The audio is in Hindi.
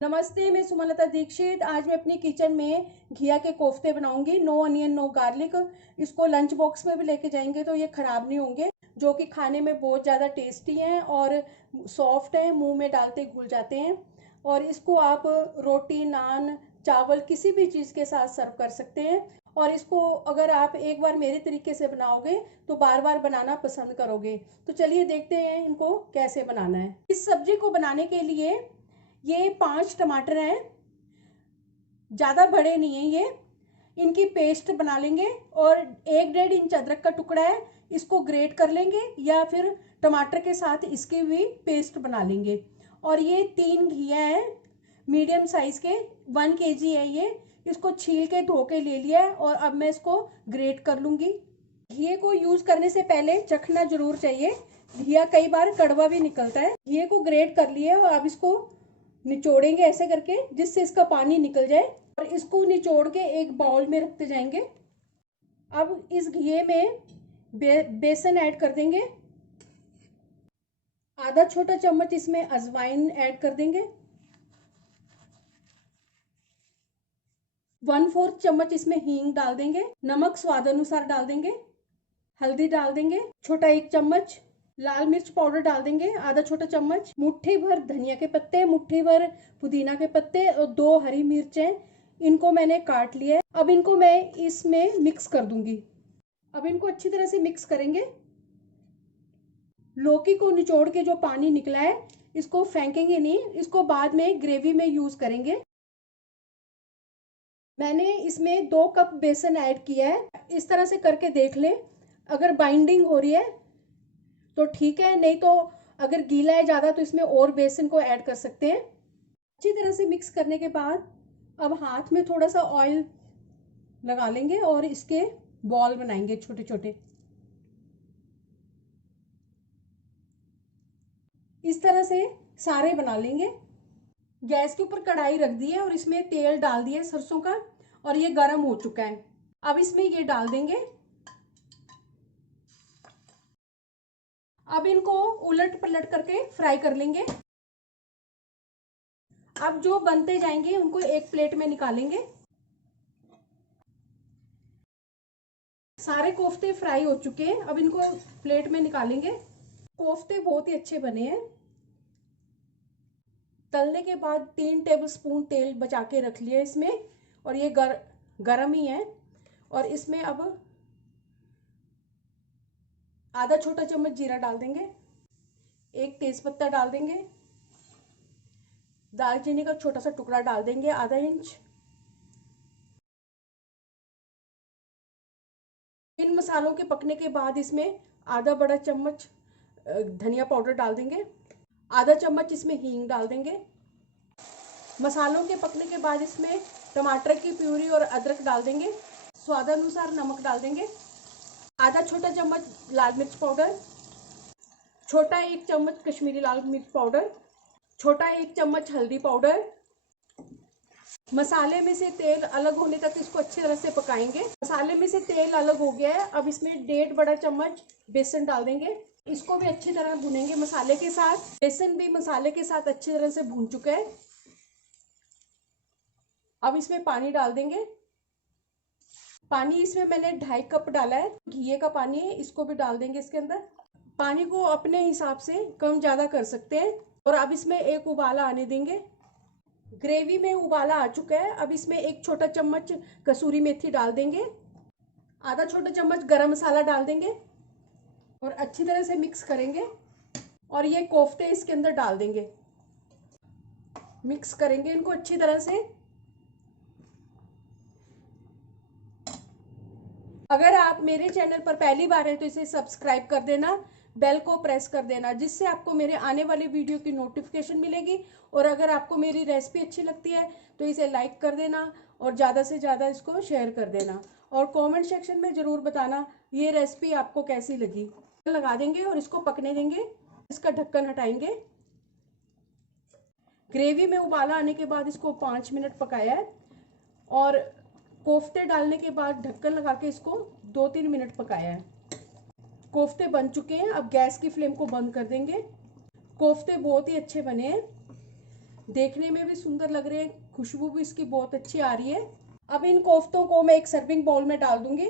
नमस्ते, मैं सुमलता दीक्षित। आज मैं अपनी किचन में घिया के कोफ्ते बनाऊंगी। No onion no garlic. इसको लंच बॉक्स में भी लेके जाएंगे तो ये खराब नहीं होंगे, जो कि खाने में बहुत ज़्यादा टेस्टी हैं और सॉफ्ट हैं, मुंह में डालते घुल जाते हैं। और इसको आप रोटी, नान, चावल किसी भी चीज़ के साथ सर्व कर सकते हैं। और इसको अगर आप एक बार मेरे तरीके से बनाओगे तो बार बार बनाना पसंद करोगे। तो चलिए देखते हैं इनको कैसे बनाना है। इस सब्जी को बनाने के लिए ये 5 टमाटर हैं, ज़्यादा बड़े नहीं हैं ये। इनकी पेस्ट बना लेंगे। और 1-1.5 इंच अदरक का टुकड़ा है, इसको ग्रेट कर लेंगे या फिर टमाटर के साथ इसकी भी पेस्ट बना लेंगे। और ये 3 घिया हैं मीडियम साइज के, 1 kg है ये। इसको छील के धो के ले लिया है और अब मैं इसको ग्रेट कर लूँगी। घिये को यूज़ करने से पहले चखना जरूर चाहिए, घिया कई बार कड़वा भी निकलता है। घिये को ग्रेट कर लिया और अब इसको निचोड़ेंगे ऐसे करके जिससे इसका पानी निकल जाए। और इसको निचोड़ के एक बाउल में रखते जाएंगे। अब इस घिये में बेसन ऐड कर देंगे। आधा छोटा चम्मच इसमें अजवाइन ऐड कर देंगे। 1/4 चम्मच इसमें हींग डाल देंगे। नमक स्वाद अनुसार डाल देंगे। हल्दी डाल देंगे छोटा 1 चम्मच। लाल मिर्च पाउडर डाल देंगे आधा छोटा चम्मच। मुट्ठी भर धनिया के पत्ते, मुट्ठी भर पुदीना के पत्ते और 2 हरी मिर्चें, इनको मैंने काट लिया है। अब इनको मैं इसमें मिक्स कर दूंगी। अब इनको अच्छी तरह से मिक्स करेंगे। लौकी को निचोड़ के जो पानी निकला है इसको फेंकेंगे नहीं, इसको बाद में ग्रेवी में यूज करेंगे। मैंने इसमें 2 कप बेसन ऐड किया है। इस तरह से करके देख लें, अगर बाइंडिंग हो रही है तो ठीक है, नहीं तो अगर गीला है ज़्यादा तो इसमें और बेसन को ऐड कर सकते हैं। अच्छी तरह से मिक्स करने के बाद अब हाथ में थोड़ा सा ऑयल लगा लेंगे और इसके बॉल बनाएंगे छोटे छोटे। इस तरह से सारे बना लेंगे। गैस के ऊपर कढ़ाई रख दी है और इसमें तेल डाल दिया सरसों का और ये गर्म हो चुका है। अब इसमें ये डाल देंगे। अब इनको उलट पलट करके फ्राई कर लेंगे। अब जो बनते जाएंगे उनको एक प्लेट में निकालेंगे। सारे कोफ्ते फ्राई हो चुके हैं, अब इनको प्लेट में निकालेंगे। कोफ्ते बहुत ही अच्छे बने हैं। तलने के बाद 3 टेबलस्पून तेल बचा के रख लिया इसमें और ये गरम ही है। और इसमें अब आधा छोटा चम्मच जीरा डाल देंगे। 1 तेजपत्ता डाल देंगे। दालचीनी का छोटा सा टुकड़ा डाल देंगे, आधा इंच। इन मसालों के पकने के बाद इसमें आधा बड़ा चम्मच धनिया पाउडर डाल देंगे। आधा चम्मच इसमें हींग डाल देंगे। मसालों के पकने के बाद इसमें टमाटर की प्यूरी और अदरक डाल देंगे। स्वादानुसार नमक डाल देंगे। आधा छोटा चम्मच लाल मिर्च पाउडर, छोटा 1 चम्मच कश्मीरी लाल मिर्च पाउडर, छोटा 1 चम्मच हल्दी पाउडर। मसाले में से तेल अलग होने तक इसको अच्छी तरह से पकाएंगे। मसाले में से तेल अलग हो गया है, अब इसमें 1.5 बड़ा चम्मच बेसन डाल देंगे। इसको भी अच्छी तरह भुनेंगे मसाले के साथ। बेसन भी मसाले के साथ अच्छी तरह से भून चुका है। अब इसमें पानी डाल देंगे। पानी इसमें मैंने 2.5 कप डाला है, घिये का पानी है, इसको भी डाल देंगे इसके अंदर। पानी को अपने हिसाब से कम ज़्यादा कर सकते हैं। और अब इसमें एक उबाला आने देंगे। ग्रेवी में उबाला आ चुका है, अब इसमें 1 छोटा चम्मच कसूरी मेथी डाल देंगे। आधा छोटा चम्मच गरम मसाला डाल देंगे और अच्छी तरह से मिक्स करेंगे। और ये कोफ्ते इसके अंदर डाल देंगे। मिक्स करेंगे इनको अच्छी तरह से। अगर आप मेरे चैनल पर पहली बार हैं तो इसे सब्सक्राइब कर देना, बेल को प्रेस कर देना, जिससे आपको मेरे आने वाले वीडियो की नोटिफिकेशन मिलेगी। और अगर आपको मेरी रेसिपी अच्छी लगती है तो इसे लाइक कर देना और ज़्यादा से ज़्यादा इसको शेयर कर देना। और कमेंट सेक्शन में ज़रूर बताना ये रेसिपी आपको कैसी लगी। लगा देंगे और इसको पकने देंगे। इसका ढक्कन हटाएंगे। ग्रेवी में उबाला आने के बाद इसको 5 मिनट पकाया है और कोफ्ते डालने के बाद ढक्कन लगा के इसको 2-3 मिनट पकाया है। कोफ्ते बन चुके हैं, अब गैस की फ्लेम को बंद कर देंगे। कोफ्ते बहुत ही अच्छे बने हैं। देखने में भी सुंदर लग रहे हैं, खुशबू भी इसकी बहुत अच्छी आ रही है। अब इन कोफ्तों को मैं एक सर्विंग बाउल में डाल दूंगी।